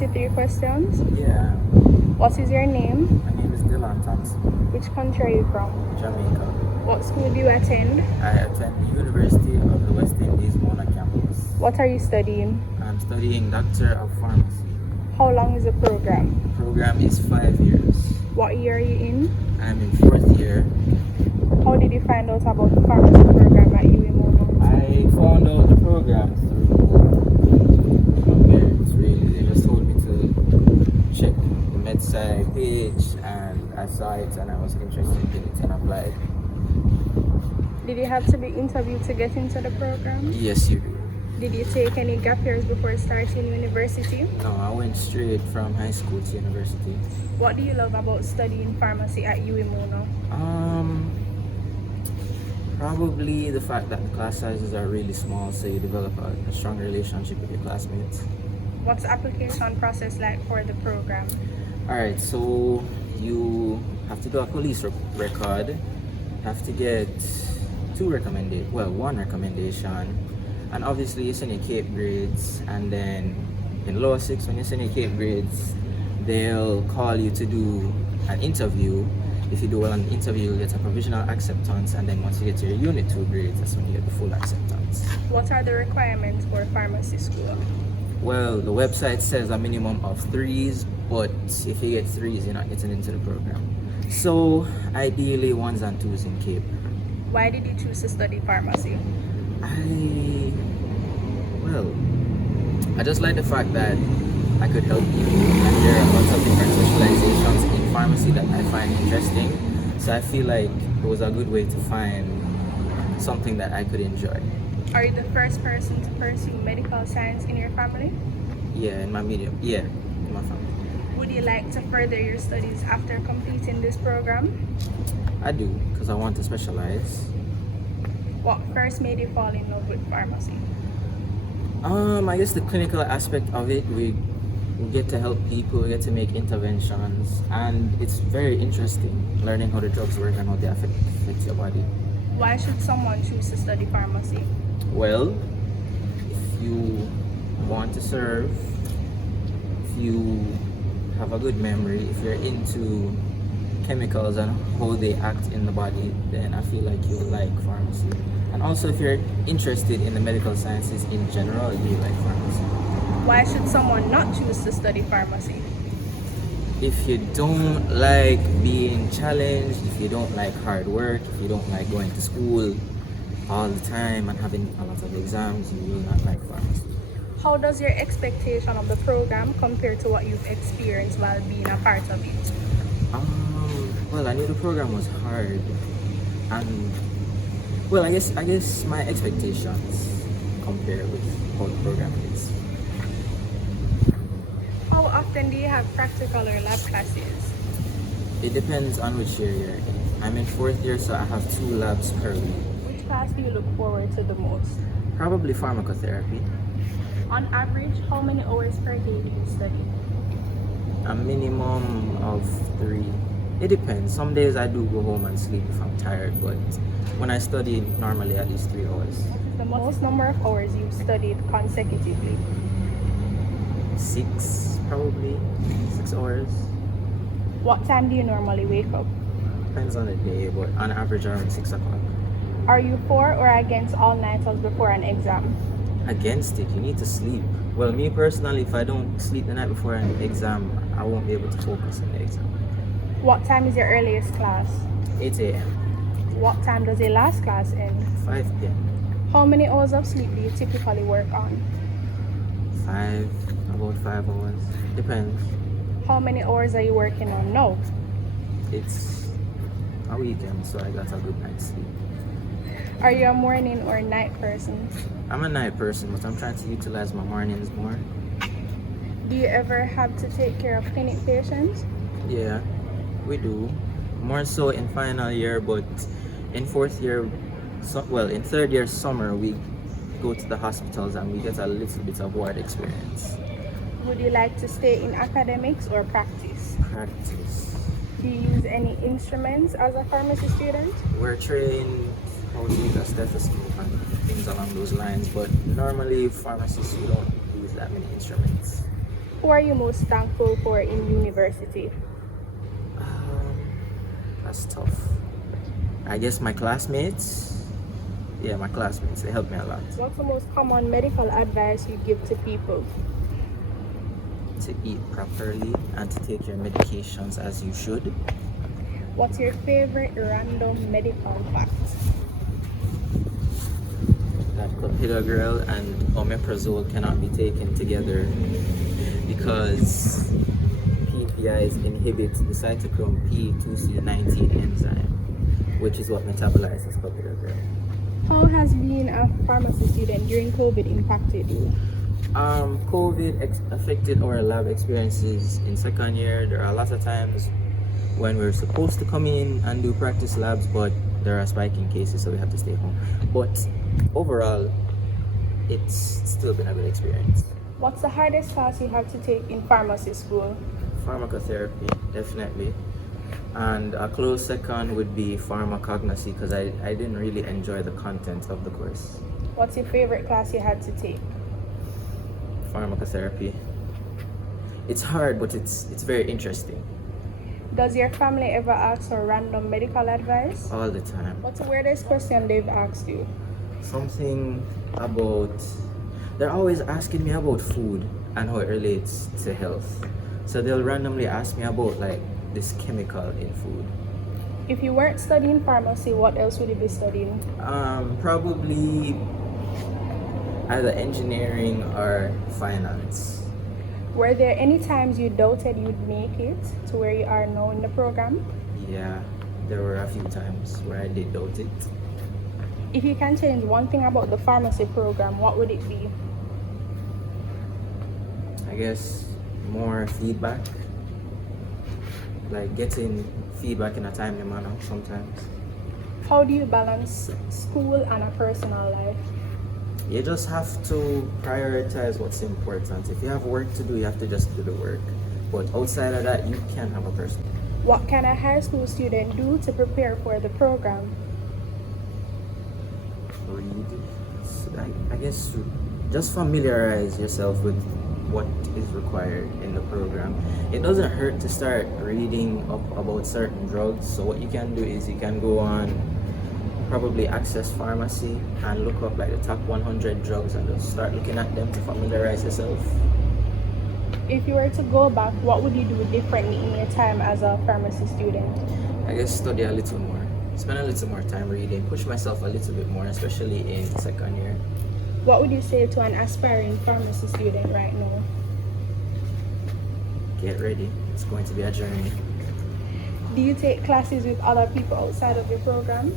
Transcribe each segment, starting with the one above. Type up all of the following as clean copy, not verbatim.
23 questions. Yeah, What is your name? my name is D'lon Thompson, Which country are you from? Jamaica. What school do you attend? I attend the University of the West Indies Mona campus. What are you studying? I'm studying Doctor of Pharmacy. How long is the program? The program is 5 years. What year are you in? I'm in 4th year. How did you find out about the pharmacy program at UWI? I found out the program through my parents, really. They just told me to check the MedSci page, and I saw it and I was interested in it and applied. Did you have to be interviewed to get into the program? Yes, you do. Did you take any gap years before starting university? No, I went straight from high school to university. What do you love about studying pharmacy at UWI? Probably the fact that the class sizes are really small, so you develop a strong relationship with your classmates. What's the application process like for the program? Alright, so you have to do a police record, have to get one recommendation, and obviously you send your CAPE grades, and then in lower 6, when you send your CAPE grades, they'll call you to do an interview. If you do well on the interview, you'll get a provisional acceptance, and then once you get to your Unit 2 grades, that's when you get the full acceptance. What are the requirements for pharmacy school? Well, the website says a minimum of 3s, but if you get 3s, you're not getting into the program. So, ideally, 1s and 2s in CAPE. Why did you choose to study pharmacy? I just like the fact that I could help people, and there are lots of different specializations in pharmacy that I find interesting. So I feel like it was a good way to find something that I could enjoy. Are you the first person to pursue medical science in your family? Yeah, in my family. Would you like to further your studies after completing this program? I do, because I want to specialize. What first made you fall in love with pharmacy? I guess the clinical aspect of it, we get to help people, we get to make interventions, and it's very interesting learning how the drugs work and how they affect your body. Why should someone choose to study pharmacy? Well, if you want to serve, if you have a good memory, if you're into chemicals and how they act in the body, then I feel like you'll like pharmacy. And also, if you're interested in the medical sciences in general, you like pharmacy. Why should someone not choose to study pharmacy? If you don't like being challenged, if you don't like hard work, if you don't like going to school all the time and having a lot of exams, you will not like pharmacy. How does your expectation of the program compare to what you've experienced while being a part of it? Well, I knew the program was hard, and well, I guess my expectations compare with how the program is. How often do you have practical or lab classes? It depends on which year you're in. I'm in 4th year, so I have 2 labs per week. Which class do you look forward to the most? Probably pharmacotherapy. On average, how many hours per day do you study? A minimum of 3. It depends. Some days I do go home and sleep if I'm tired, but when I study, normally at least 3 hours. The most number of hours you've studied consecutively? 6, probably. 6 hours. What time do you normally wake up? Depends on the day, but on average around 6 o'clock. Are you for or against all-nighters before an exam? Against it, you need to sleep. Well, me personally, if I don't sleep the night before an exam, I won't be able to focus on the exam. What time is your earliest class? 8 a.m. What time does your last class end? 5 p.m. How many hours of sleep do you typically work on? About 5 hours. Depends. How many hours are you working on now? It's a weekend, so I got a good night's sleep. Are you a morning or night person? I'm a night person, but I'm trying to utilize my mornings more. Do you ever have to take care of clinic patients? Yeah, we do. More so in final year, but in 4th year, in 3rd year summer, we go to the hospitals and we get a little bit of ward experience. Would you like to stay in academics or practice? Practice. Do you use any instruments as a pharmacy student? We're trained how to use a stethoscope and things along those lines, but normally pharmacists, we don't use that many instruments. Who are you most thankful for in university? That's tough. I guess my classmates. Yeah, my classmates. They helped me a lot. What's the most common medical advice you give to people? To eat properly and to take your medications as you should. What's your favorite random medical fact? That clopidogrel and omeprazole cannot be taken together because PPIs inhibit the cytochrome P2C19 enzyme, which is what metabolizes clopidogrel. How has being a pharmacy student during COVID impacted you? COVID affected our lab experiences in second year. There are lots of times when we're supposed to come in and do practice labs, but there are spiking cases, so we have to stay home. But overall, it's still been a good experience. What's the hardest class you have to take in pharmacy school? Pharmacotherapy, definitely. And a close second would be pharmacognosy because I didn't really enjoy the content of the course. What's your favorite class you had to take? Pharmacotherapy. It's hard, but it's very interesting. Does your family ever ask for random medical advice? All the time. What's the weirdest question they've asked you? Something about... They're always asking me about food and how it relates to health. So they'll randomly ask me about like this chemical in food. If you weren't studying pharmacy, what else would you be studying? Probably either engineering or finance. Were there any times you doubted you'd make it to where you are now in the program? Yeah, there were a few times where I did doubt it. If you can change one thing about the pharmacy program, what would it be? I guess more feedback. Like getting feedback in a timely manner sometimes. How do you balance school and a personal life? You just have to prioritize what's important. If you have work to do, you have to just do the work. But outside of that, you can have a person. What can a high school student do to prepare for the program? Read. I guess just familiarize yourself with what is required in the program. It doesn't hurt to start reading up about certain drugs. So what you can do is you can go on probably Access Pharmacy and look up like the top 100 drugs and just start looking at them to familiarize yourself. If you were to go back, what would you do differently in your time as a pharmacy student? I guess study a little more, spend a little more time reading, push myself a little bit more, especially in second year. What would you say to an aspiring pharmacy student right now? Get ready, it's going to be a journey. Do you take classes with other people outside of your program?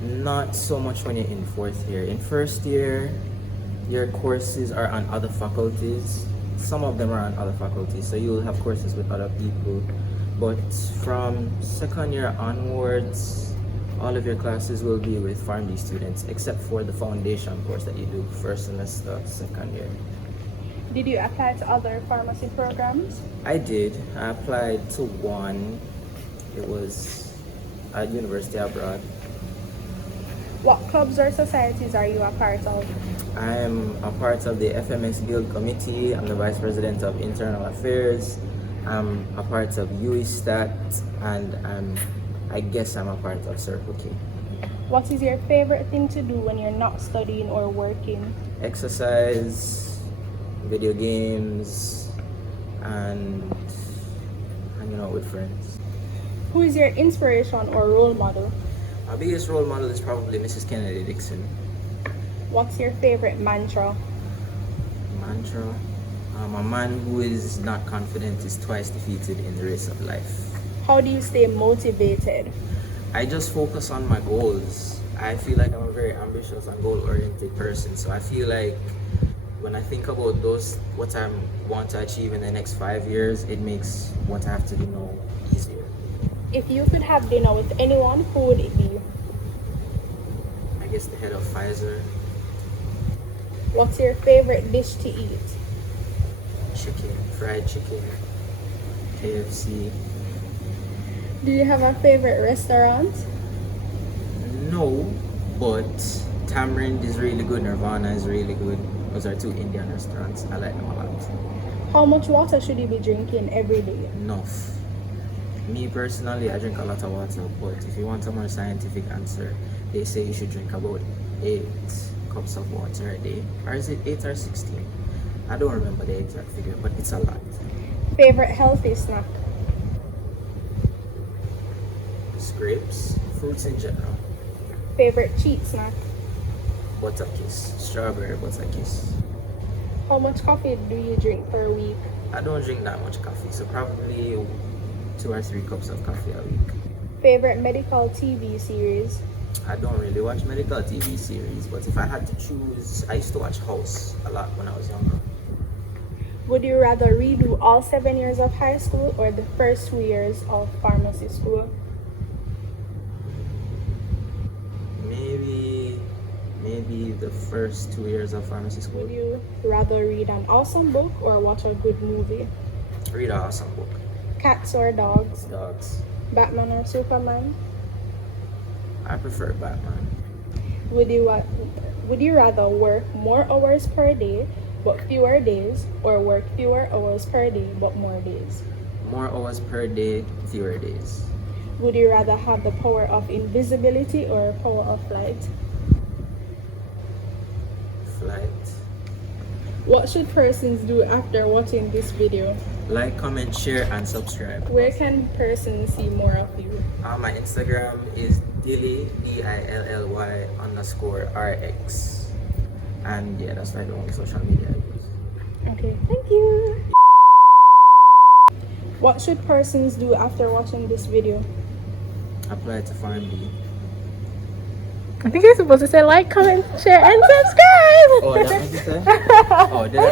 Not so much when you're in fourth year. In first year, your courses are on other faculties. Some of them are on other faculties, so you'll have courses with other people. But from second year onwards, all of your classes will be with PharmD students, except for the foundation course that you do first semester, second year. Did you apply to other pharmacy programs? I did. I applied to one. It was at university abroad. What clubs or societies are you a part of? I'm a part of the FMS Guild Committee. I'm the Vice President of Internal Affairs. I'm a part of UWI Stat, and I guess I'm a part of Circle K. What is your favorite thing to do when you're not studying or working? Exercise, video games, and hanging out with friends. Who is your inspiration or role model? My biggest role model is probably Mrs. Kennedy Dixon. What's your favorite mantra? Mantra? A man who is not confident is twice defeated in the race of life. How do you stay motivated? I just focus on my goals. I feel like I'm a very ambitious and goal-oriented person, so I feel like when I think about what I want to achieve in the next 5 years, it makes what I have to do now easier. If you could have dinner with anyone, who would it be? I guess the head of Pfizer. What's your favorite dish to eat? Chicken, fried chicken, KFC. Do you have a favorite restaurant? No, but Tamarind is really good. Nirvana is really good. Those are two Indian restaurants. I like them a lot. How much water should you be drinking every day? Enough. Me personally, I drink a lot of water, but if you want a more scientific answer, they say you should drink about 8 cups of water a day. Or is it 8 or 16? I don't remember the exact figure, but it's a lot. Favorite healthy snack? Grapes, fruits in general. Favorite cheat snack? Butter kiss, strawberry butter kiss. How much coffee do you drink per week? I don't drink that much coffee, so probably 2 or 3 cups of coffee a week. Favorite medical TV series? I don't really watch medical TV series, but if I had to choose, I used to watch House a lot when I was younger. Would you rather redo all 7 years of high school or the first 2 years of pharmacy school? Maybe the first 2 years of pharmacy school. Would you rather read an awesome book or watch a good movie? Read an awesome book. Cats or dogs? Dogs. Batman or Superman? I prefer Batman. Would you rather work more hours per day but fewer days, or work fewer hours per day but more days? More hours per day, fewer days. Would you rather have the power of invisibility or power of flight? Flight. What should persons do after watching this video? Like, comment, share, and subscribe. Where can persons see more of you? My Instagram is Dilly, DILLY_RX. And yeah, that's like the only social media I use. Okay, thank you. What should persons do after watching this video? Apply to Farm B. I think you're supposed to say like, comment, share, and subscribe. Oh, that's what you said? Oh, did I?